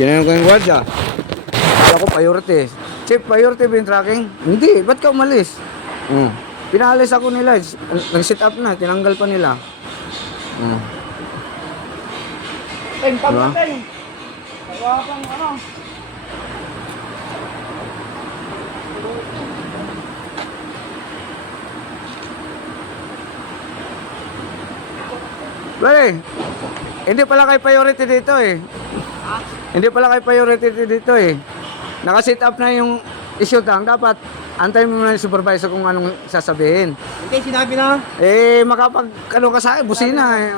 Tinanong ko yung gwardiya. Sabi ako, priority. Chief, priority ba yung tracking? Hindi, ba't ka umalis? Pinaalis ako nila. Nag-sit up na, tinanggal pa nila. Teng, Diba? teng. Hawakan ano. Pare, hindi pala kay priority dito eh. Hindi pala kay priority dito eh. Naka-sit up na yung issue tang. Dapat antayin mo na yung supervisor kung anong sasabihin. Hindi, sinabi na. Makapag ano ka sa akin, busina eh.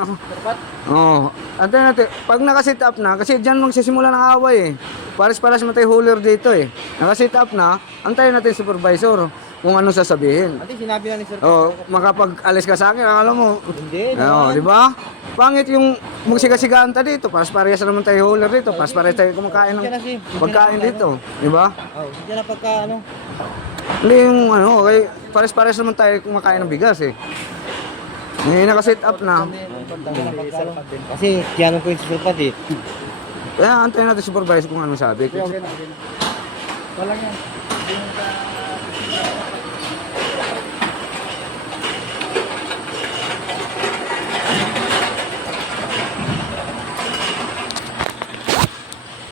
Oo. Antayin natin. Pag naka-sit up na, kasi dyan magsisimula ng away eh. Pares-pares matay hauler dito eh. Naka-sit up na, antayin natin yung supervisor kung anong sasabihin. Ate, sinabi na ni Sir. Makapag-alis ka sa akin, alam mo. Hindi, Di ba? Pangit yung magsigasigaan ta dito. Pares-pares naman tayo hauler dito. Pares-pares tayo kumakain ng pagkain dito. Di ba? Oh, hindi na pagka ano. Hindi yung kay pares-pares naman tayo kumakain ng bigas eh. Ngayon naka-sit up na. Kasi tiyanong ko yung susulpat eh. Kaya antayin natin supervisor kung anong sabi. Walang yan.